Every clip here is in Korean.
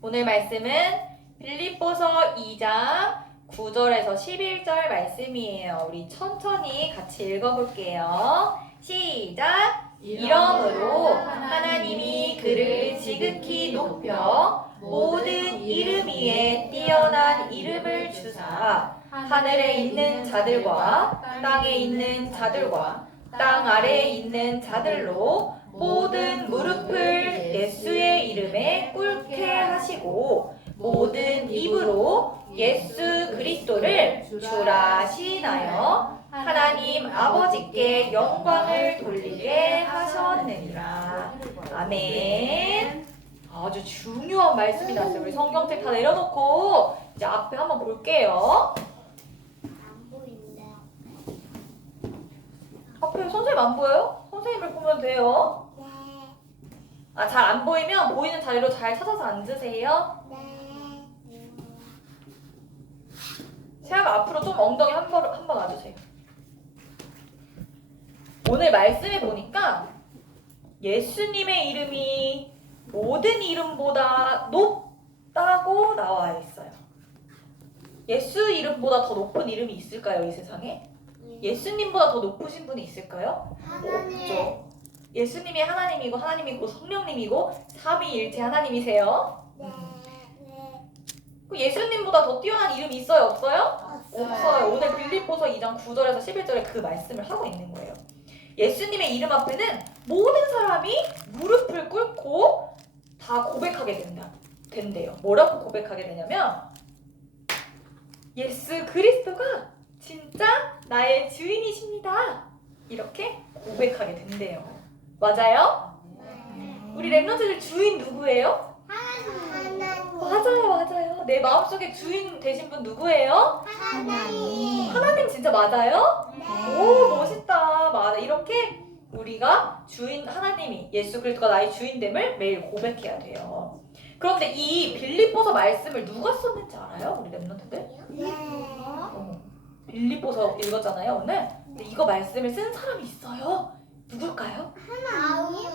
오늘 말씀은 빌립보서 2장 9절에서 11절 말씀이에요. 우리 천천히 같이 읽어볼게요. 시작! 이러므로 하나님이 그를 지극히 높여 모든 이름 위에 뛰어난 이름을 주사 하늘에 있는 자들과 땅에 있는 자들과 땅 아래에 있는 자들로 모든 무릎 하시고 모든 입으로 예수 그리스도를 주라 시인하여 하나님 아버지께 영광을 돌리게 하셨느니라. 아멘. 아주 중요한 말씀이 나왔어요. 우리 성경책 다 내려놓고 이제 앞에 한번 볼게요. 안. 앞에 선생님 안 보여요? 선생님을 보면 돼요. 네, 아, 잘 안 보이면 보이는 자리로 잘 찾아서 앉으세요. 네. 세아가 앞으로 좀 엉덩이 한 번, 한 번 놔주세요. 오늘 말씀해 보니까 예수님의 이름이 모든 이름보다 높다고 나와 있어요. 예수 이름보다 더 높은 이름이 있을까요, 이 세상에? 예수님보다 더 높으신 분이 있을까요? 하나님. 없죠. 예수님이 하나님이고 하나님이고 성령님이고 삼위일체 하나님이세요. 네, 네. 그 예수님보다 더 뛰어난 이름이 있어요, 없어요? 없어요. 오늘 빌립보서 2장 9절에서 11절에 그 말씀을 하고 있는 거예요. 예수님의 이름 앞에는 모든 사람이 무릎을 꿇고 다 고백하게 된다. 된대요. 뭐라고 고백하게 되냐면 예수 그리스도가 진짜 나의 주인이십니다. 이렇게 고백하게 된대요. 맞아요? 우리 랩런트들 주인 누구예요? 하나님. 맞아요, 맞아요. 내 마음속에 주인 되신 분 누구예요? 하나님. 하나님 진짜 맞아요? 네. 오 멋있다 맞아 이렇게 우리가 주인 하나님이 예수 그리스도가 나의 주인됨을 매일 고백해야 돼요 그런데 이 빌립보서 말씀을 누가 썼는지 알아요 우리 랩런트들 네. 어, 빌립보서 읽었잖아요 오늘 근데 이거 말씀을 쓴 사람이 있어요 누굴까요 하나님.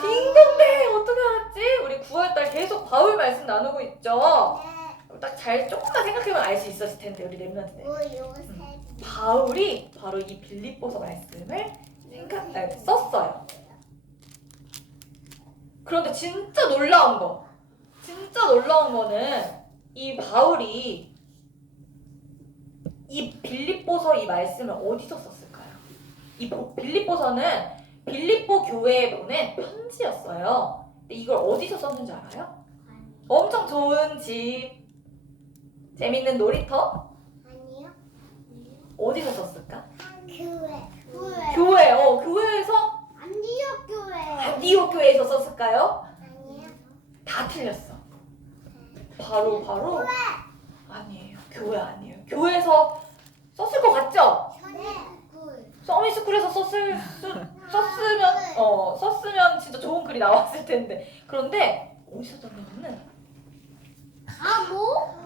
딩동댕 어떻게 알았지 우리 9월달 계속 바울 말씀 나누고 있죠 네. 딱잘 조금만 생각해보면 알 수 있었을 텐데 우리 뭐 요새. 바울이 바로 이 빌립보서 말씀을 생각 아, 썼어요. 그런데 진짜 놀라운 거, 진짜 놀라운 거는 이 바울이 이 빌립보서 이 말씀을 어디서 썼을까요? 이 보- 빌립보서는 빌립보 교회에 보낸 편지였어요. 근데 이걸 어디서 썼는지 알아요? 엄청 좋은 집, 재밌는 놀이터 아니요. 어디서 썼을까? 교회. 교회. 교회, 어, 교회에서 안디옥 교회. 안디옥 교회에서 썼을까요? 아니요. 다 틀렸어. 바로 바로 아니에요. 교회 아니에요. 교회에서 썼을 것 같죠? 현대굴. 서미스쿨에서 썼을 수, 썼으면 어 썼으면 진짜 좋은 글이 나왔을 텐데 그런데 어디서 썼냐면은 가모.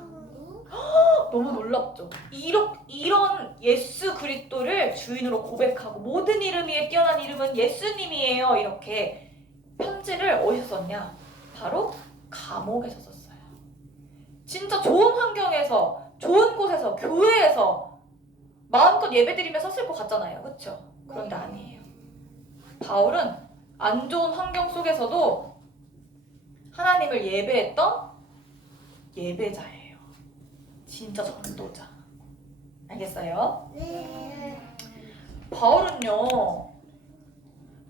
너무 놀랍죠. 이런 이런 예수 그리스도를 주인으로 고백하고 모든 이름 위에 뛰어난 이름은 예수님이에요. 이렇게 편지를 어디서 썼냐? 바로 감옥에서 썼어요. 진짜 좋은 환경에서 좋은 곳에서 교회에서 마음껏 예배드리며 썼을 것 같잖아요. 그렇죠? 그런데 아니에요. 바울은 안 좋은 환경 속에서도 하나님을 예배했던 예배자예요. 진짜 전도자. 알겠어요? 네. 바울은요,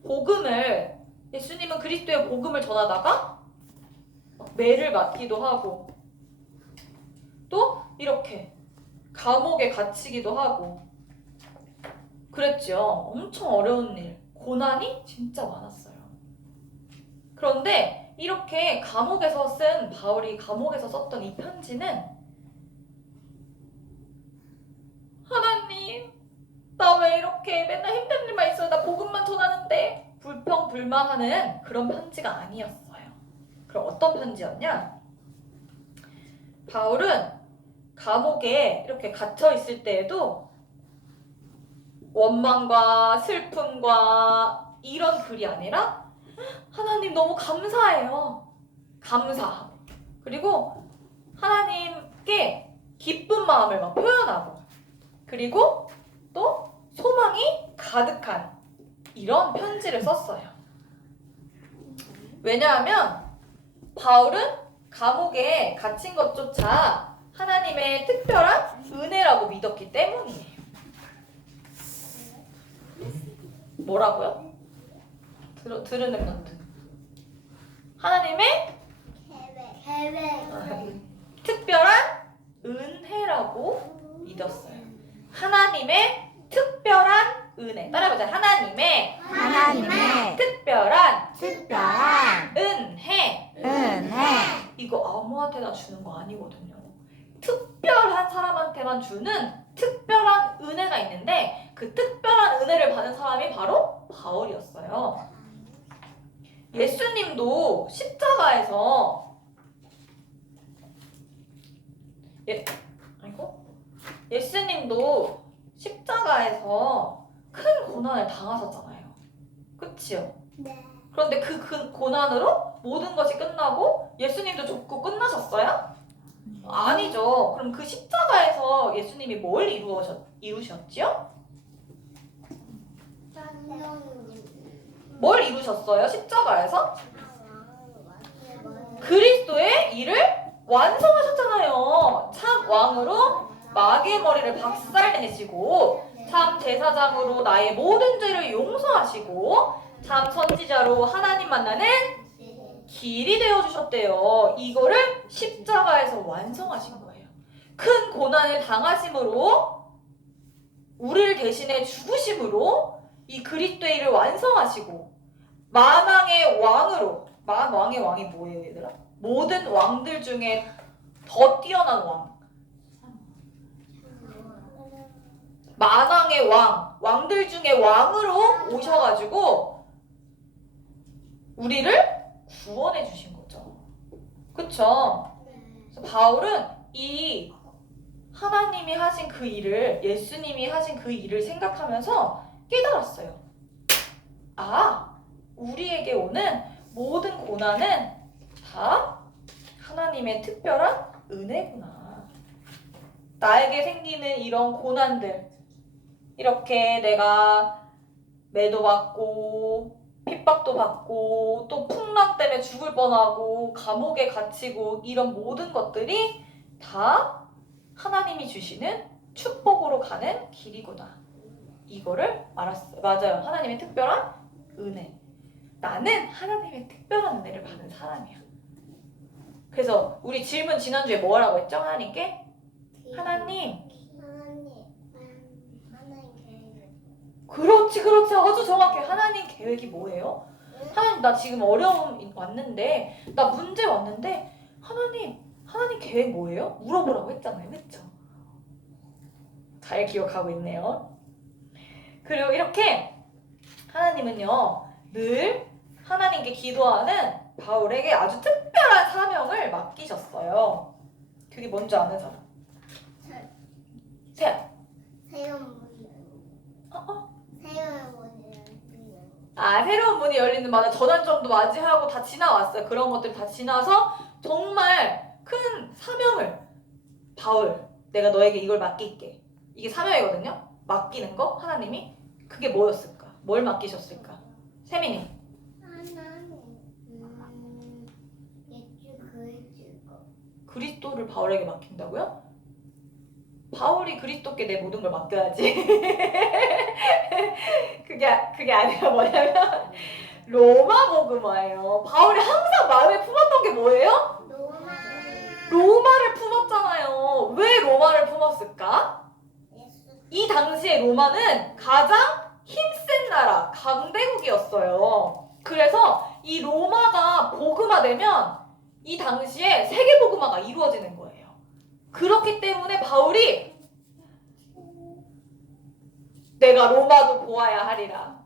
복음을, 예수님은 그리스도의 복음을 전하다가 막 매를 맞기도 하고, 또 이렇게 감옥에 갇히기도 하고, 그랬죠. 엄청 어려운 일, 고난이 진짜 많았어요. 그런데 이렇게 감옥에서 쓴, 바울이 감옥에서 썼던 이 편지는 하나님, 나 왜 이렇게 맨날 힘든 일만 있어요? 나 복음만 전하는데 불평 불만하는 그런 편지가 아니었어요. 그럼 어떤 편지였냐? 바울은 감옥에 이렇게 갇혀 있을 때에도 원망과 슬픔과 이런 글이 아니라 하나님 너무 감사해요. 감사하고 그리고 하나님께 기쁜 마음을 막 표현하고 그리고 또 소망이 가득한 이런 편지를 썼어요. 왜냐하면 바울은 감옥에 갇힌 것조차 하나님의 특별한 은혜라고 믿었기 때문이에요. 뭐라고요? 들, 들으는 분들. 하나님의 계획. 계획. 특별한 은혜라고 믿었어요. 하나님의 특별한 은혜. 따라해보자. 하나님의 하나님의 특별한 특별한 은혜. 은혜 이거 아무한테나 주는 거 아니거든요. 사람한테만 주는 특별한 은혜가 있는데 그 특별한 은혜를 받은 사람이 바로 바울이었어요. 예수님도 십자가에서 예 아이고 예수님도 십자가에서 큰 고난을 당하셨잖아요. 그치요? 네. 그런데 그, 그 고난으로 모든 것이 끝나고 예수님도 죽고 끝나셨어요? 아니죠. 그럼 그 십자가에서 예수님이 뭘 이루셨, 이루셨지요? 뭘 이루셨어요? 십자가에서? 그리스도의 일을 완성하셨잖아요. 참 왕으로 마귀의 머리를 박살내시고 참 제사장으로 나의 모든 죄를 용서하시고 참 선지자로 하나님 만나는 길이 되어 주셨대요. 이거를 십자가에서 완성하신 거예요. 큰 고난을 당하심으로 우리를 대신해 죽으심으로 이 그리스도의 일을 완성하시고 만왕의 왕으로 만 왕의 왕이 뭐예요, 얘들아? 모든 왕들 중에 더 뛰어난 왕. 만왕의 왕, 왕들 중에 왕으로 오셔가지고 우리를 구원해 주신 거죠. 그쵸? 그래서 바울은 이 하나님이 하신 그 일을, 예수님이 하신 그 일을 생각하면서 깨달았어요. 아, 우리에게 오는 모든 고난은 다 하나님의 특별한 은혜구나. 나에게 생기는 이런 고난들, 이렇게 내가 매도 받고, 핍박도 받고, 또 풍랑 때문에 죽을 뻔하고, 감옥에 갇히고, 이런 모든 것들이 다 하나님이 주시는 축복으로 가는 길이구나. 이거를 알았어요. 맞아요. 하나님의 특별한 은혜. 나는 하나님의 특별한 은혜를 받은 사람이야. 그래서 우리 질문 지난주에 뭐라고 했죠? 하나님께? 하나님. 하나님 계획. 그렇지, 그렇지. 아주 정확해. 하나님 계획이 뭐예요? 하나님, 나 지금 어려움 왔는데, 나 문제 왔는데, 하나님, 하나님 계획 뭐예요? 물어보라고 했잖아요. 그쵸? 잘 기억하고 있네요. 그리고 이렇게 하나님은요, 늘 하나님께 기도하는 바울에게 아주 특별한 사명을 맡기셨어요. 그게 뭔지 아는 사람? 세야. 문이 어, 어. 새로운 문이 열리는. 아, 새로운 문이 열리는 맞아. 전환점도 맞이하고 다 지나왔어요. 그런 것들 다 지나서 정말 큰 사명을 바울, 내가 너에게 이걸 맡길게. 이게 사명이거든요. 맡기는 거 하나님이 그게 뭐였을까? 뭘 맡기셨을까? 세민이. 하나님. 음. 예주 그리스도. 그리스도를 바울에게 맡긴다고요? 바울이 그리스도께 내 모든 걸 맡겨야지. 그게 그게 아니라 뭐냐면 로마 복음화예요. 바울이 항상 마음에 품었던 게 뭐예요? 로마. 로마를 품었잖아요. 왜 로마를 품었을까? 이 당시에 로마는 가장 힘센 나라, 강대국이었어요. 그래서 이 로마가 복음화되면 이 당시에 세계 복음화가 이루어지는 거예요. 그렇기 때문에 바울이 내가 로마도 보아야 하리라.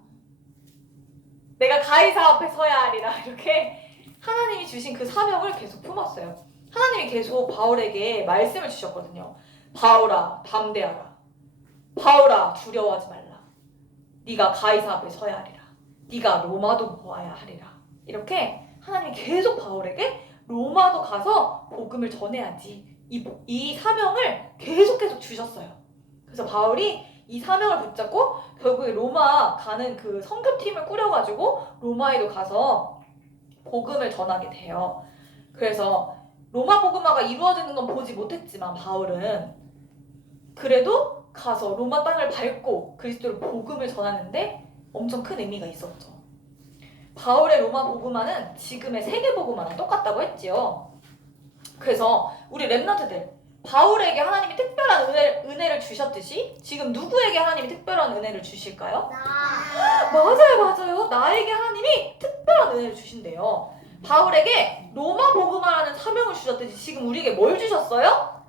내가 가이사 앞에 서야 하리라. 이렇게 하나님이 주신 그 사명을 계속 품었어요. 하나님이 계속 바울에게 말씀을 주셨거든요. 바울아, 담대하라. 바울아, 두려워하지 말라. 네가 가이사 앞에 서야 하리라. 네가 로마도 보아야 하리라. 이렇게 하나님이 계속 바울에게 로마도 가서 복음을 전해야지. 이, 보- 이 사명을 계속 계속 주셨어요. 그래서 바울이 이 사명을 붙잡고 결국에 로마 가는 그 선교팀을 꾸려가지고 로마에도 가서 복음을 전하게 돼요. 그래서 로마 복음화가 이루어지는 건 보지 못했지만 바울은 그래도 가서 로마 땅을 밟고 그리스도를 복음을 전하는데 엄청 큰 의미가 있었죠. 바울의 로마 복음화는 지금의 세계 복음화랑 똑같다고 했지요. 그래서 우리 랩런트들 바울에게 하나님이 특별한 은혜, 은혜를 주셨듯이 지금 누구에게 하나님이 특별한 은혜를 주실까요? 나. 맞아요, 맞아요. 나에게 하나님이 특별한 은혜를 주신대요. 바울에게 로마 복음화라는 사명을 주셨듯이 지금 우리에게 뭘 주셨어요?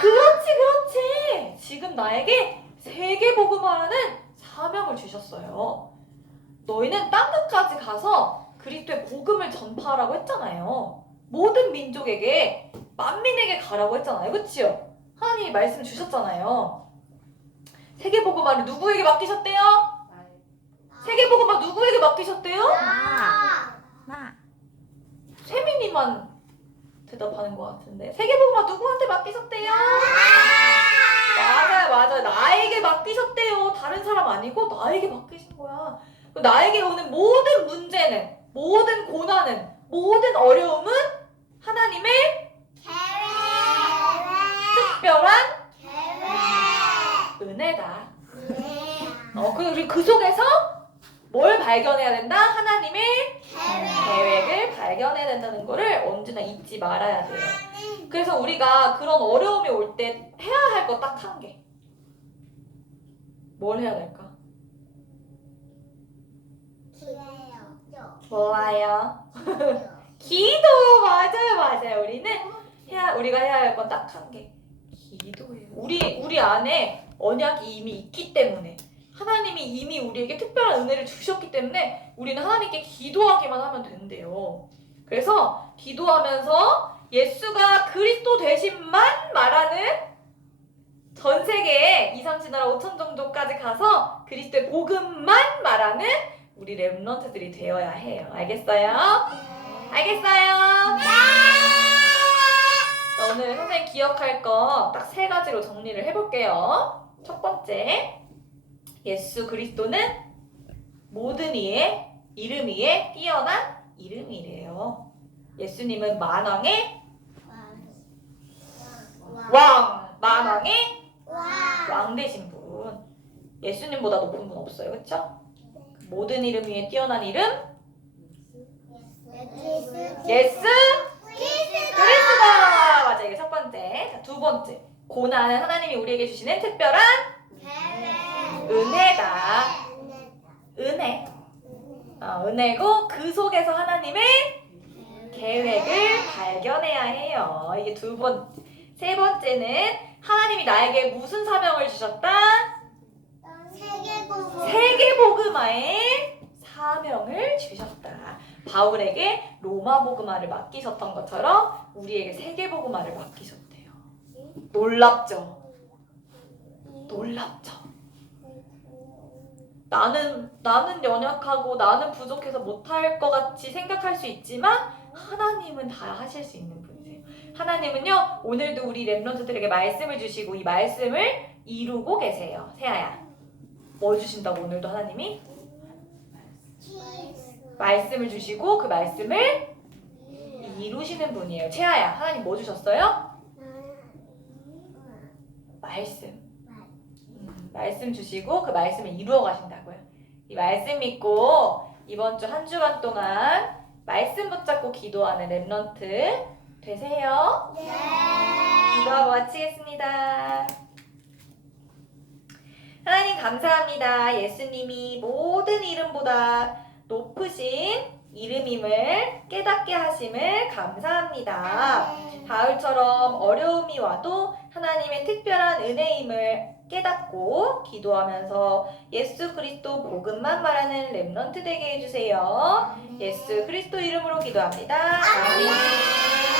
그렇지, 그렇지. 지금 나에게 세계 복음화라는 사명을 주셨어요. 너희는 땅 끝까지 가서 그리스도의 복음을 전파하라고 했잖아요. 모든 민족에게 만민에게 가라고 했잖아요. 그치요? 하나님이 말씀 주셨잖아요. 세계 복음화를 누구에게 맡기셨대요? 세계 복음화 누구에게 맡기셨대요? 나. 나. 세민이만 대답하는 것 같은데 세계 복음화 누구한테 맡기셨대요? 맞아요, 맞아요. 나에게 맡기셨대요. 다른 사람 아니고 나에게 맡기신 거야. 나에게 오는 모든 문제는, 모든 고난은, 모든 어려움은 하나님의 계획. 특별한 계획. 은혜다. 네. 어, 그- 그리고 그 속에서 뭘 발견해야 된다? 하나님의 계획. 계획을 발견해야 된다는 거를 언제나 잊지 말아야 돼요. 그래서 우리가 그런 어려움이 올 때 해야 할 거 딱 한 개. 뭘 해야 될까? 기대요. 좋아요. 기도. 맞아요 맞아요. 우리는 해야 우리가 해야 할 건 딱 한 개. 기도예요. 우리 우리 안에 언약이 이미 있기 때문에. 하나님이 이미 우리에게 특별한 은혜를 주셨기 때문에 우리는 하나님께 기도하기만 하면 된대요. 그래서 기도하면서 예수가 그리스도 되심만 말하는 전 세계에 2, 3, 7나라 5천 정도까지 가서 그리스도의 복음만 말하는 우리 랩런트들이 되어야 해요 알겠어요? 알겠어요? 자, 오늘 선생님 기억할 거 딱 세 가지로 정리를 해볼게요. 첫 번째, 예수 그리스도는 모든 이의 이름 위에 뛰어난 이름이래요. 예수님은 만왕의 왕, 만왕의 왕 되신 분. 예수님보다 높은 분 없어요, 그렇죠? 모든 이름 위에 뛰어난 이름? 예수 그리스도 맞아 이게 첫 번째. 자, 두 번째. 고난은 하나님이 우리에게 주시는 특별한 은혜다. 은혜. 어, 은혜고 그 속에서 하나님의 계획을 발견해야 해요. 이게 두 번째 세 번째는 하나님이 나에게 무슨 사명을 주셨다 복음화의 사명을 주셨다 바울에게 로마 복음화를 맡기셨던 것처럼 우리에게 세계 복음화를 맡기셨대요 놀랍죠 놀랍죠. 나는 나는 연약하고 나는 부족해서 못할 것 같이 생각할 수 있지만 하나님은 다 하실 수 있는 분이세요. 하나님은요 오늘도 우리 렘런트들에게 말씀을 주시고 이 말씀을 이루고 계세요. 세아야, 뭐 주신다고 오늘도 하나님이 말씀을 주시고 그 말씀을 이루시는 분이에요. 채아야, 하나님 뭐 주셨어요? 말씀. 음, 말씀 주시고 그 말씀을 이루어 가신다고요. 이 말씀 믿고 이번 주 한 주간 동안 말씀 붙잡고 기도하는 랩런트 되세요. 기도하고 마치겠습니다. 하나님 감사합니다. 예수님이 모든 이름보다 높으신 이름임을 깨닫게 하심을 감사합니다. 바울처럼 어려움이 와도 하나님의 특별한 은혜임을 깨닫고 기도하면서 예수 그리스도 복음만 말하는 렘넌트 되게 해주세요. 예수 그리스도 이름으로 기도합니다. 아멘.